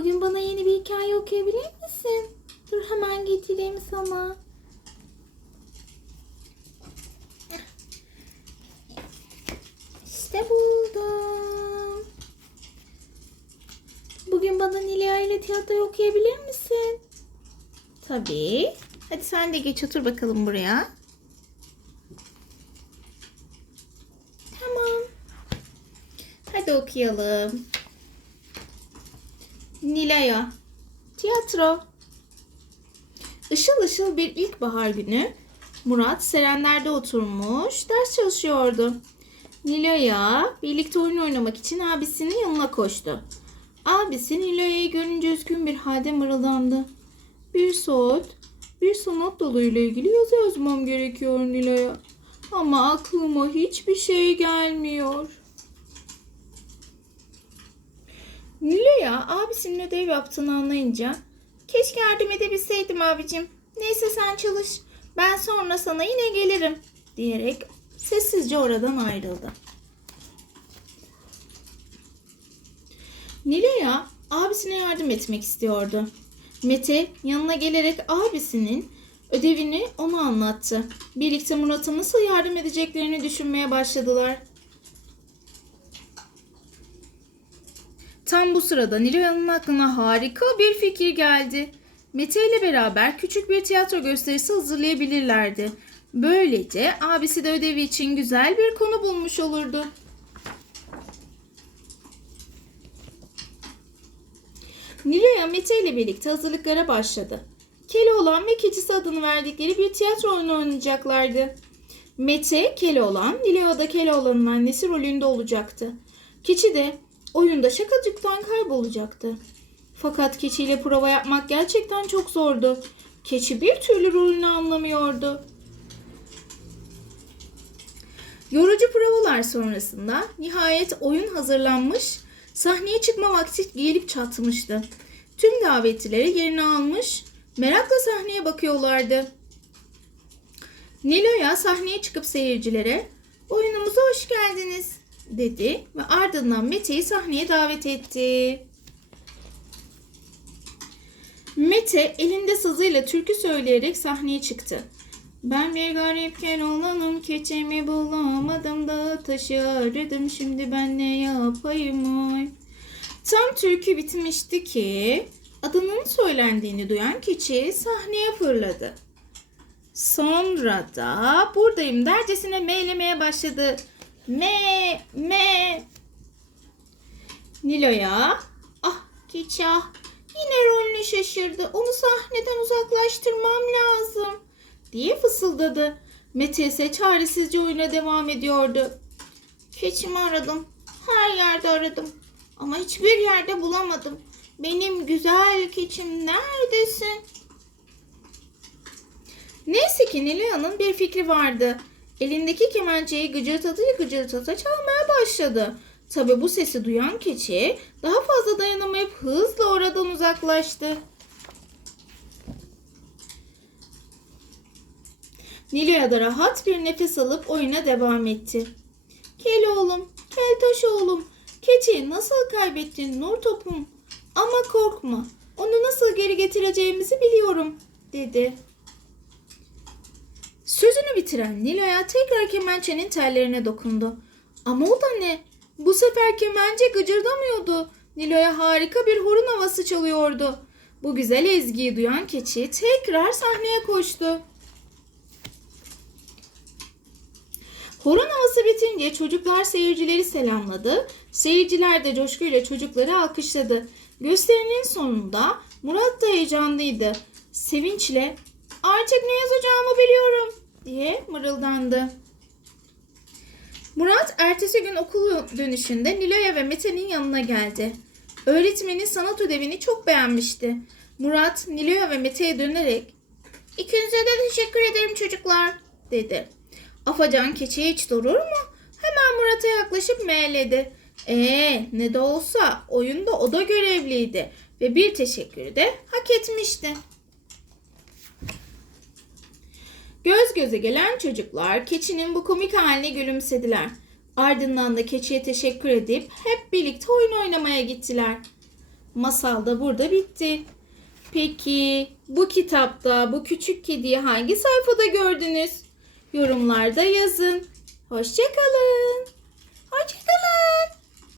Bugün bana yeni bir hikaye okuyabilir misin? Dur hemen getireyim sana. İşte buldum. Bugün bana Nilay ile tiyatroyu okuyabilir misin? Tabii. Hadi sen de geç otur bakalım buraya. Tamam. Hadi okuyalım. Nilay'a. Tiyatro. Işıl ışıl bir ilkbahar günü Murat serenlerde oturmuş ders çalışıyordu. Nilay'a birlikte oyun oynamak için abisinin yanına koştu. Abisi Nilay'ı görünce üzgün bir halde mırıldandı. Bir saat, bir sanat dalıyla ilgili yazı yazmam gerekiyor Nilay'a. Ama aklıma hiçbir şey gelmiyor. Nilay'a abisinin ödev yaptığını anlayınca keşke yardım edebilseydim abicim. Neyse sen çalış. Ben sonra sana yine gelirim diyerek sessizce oradan ayrıldı. Nilay'a abisine yardım etmek istiyordu. Mete yanına gelerek abisinin ödevini ona anlattı. Birlikte Murat'a nasıl yardım edeceklerini düşünmeye başladılar. Tam bu sırada Nilay'ın aklına harika bir fikir geldi. Mete ile beraber küçük bir tiyatro gösterisi hazırlayabilirlerdi. Böylece abisi de ödevi için güzel bir konu bulmuş olurdu. Nilay'a Mete ile birlikte hazırlıklara başladı. Keloğlan ve keçisi adını verdikleri bir tiyatro oyunu oynayacaklardı. Mete, Keloğlan, Nilay da Keloğlan'ın annesi rolünde olacaktı. Keçi de oyunda şakacıktan kaybolacaktı. Fakat keçiyle prova yapmak gerçekten çok zordu. Keçi bir türlü rolünü anlamıyordu. Yorucu provalar sonrasında nihayet oyun hazırlanmış, sahneye çıkma vakti gelip çatmıştı. Tüm davetlileri yerine almış, merakla sahneye bakıyorlardı. Nilo'ya sahneye çıkıp seyircilere oyunumuza hoş geldiniz dedi ve ardından Mete'yi sahneye davet etti. Mete elinde sazıyla türkü söyleyerek sahneye çıktı. Ben bir garip olanım keçemi bulamadım da taşı aradım şimdi ben ne yapayım oy. Tam türkü bitmişti ki adının söylendiğini duyan keçi sahneye fırladı. Sonra da buradayım dercesine meylemeye başladı. Me, me. Nilo'ya, ah keçi ah, yine rolünü şaşırdı. Onu sahneden uzaklaştırmam lazım diye fısıldadı. Mete ise çaresizce oyuna devam ediyordu. Keçimi aradım. Her yerde aradım. Ama hiçbir yerde bulamadım. Benim güzel keçim neredesin? Neyse ki Nilay'ın bir fikri vardı. Elindeki kemençeyi gıcırtata gıcırtata çalmaya başladı. Tabi bu sesi duyan keçi daha fazla dayanamayıp hızla oradan uzaklaştı. Nilo'ya da rahat bir nefes alıp oyuna devam etti. Kel oğlum, kel taş oğlum, keçiyi nasıl kaybettin nur topum? Ama korkma, onu nasıl geri getireceğimizi biliyorum, dedi. Sözünü bitiren Nilo'ya tekrar kemençenin tellerine dokundu. Ama o da ne? Bu sefer kemençe gıcırdamıyordu. Nilo'ya harika bir horun havası çalıyordu. Bu güzel ezgiyi duyan keçi tekrar sahneye koştu. Horon havası bitince çocuklar seyircileri selamladı. Seyirciler de coşkuyla çocukları alkışladı. Gösterinin sonunda Murat da heyecanlıydı. Sevinçle artık ne yazacağımı biliyorum diye mırıldandı. Murat ertesi gün okul dönüşünde Nilo'ya ve Mete'nin yanına geldi. Öğretmenin sanat ödevini çok beğenmişti. Murat Nilo'ya ve Mete'ye dönerek İkinize de teşekkür ederim çocuklar dedi. Afacan keçi hiç durur mu? Hemen Murat'a yaklaşıp meğledi. Ee, ne de olsa oyunda o da görevliydi ve bir teşekkürü de hak etmişti. Göz göze gelen çocuklar keçinin bu komik haline gülümsediler. Ardından da keçiye teşekkür edip hep birlikte oyun oynamaya gittiler. Masal da burada bitti. Peki bu kitapta bu küçük kediyi hangi sayfada gördünüz? Yorumlarda yazın. Hoşçakalın. Hoşçakalın.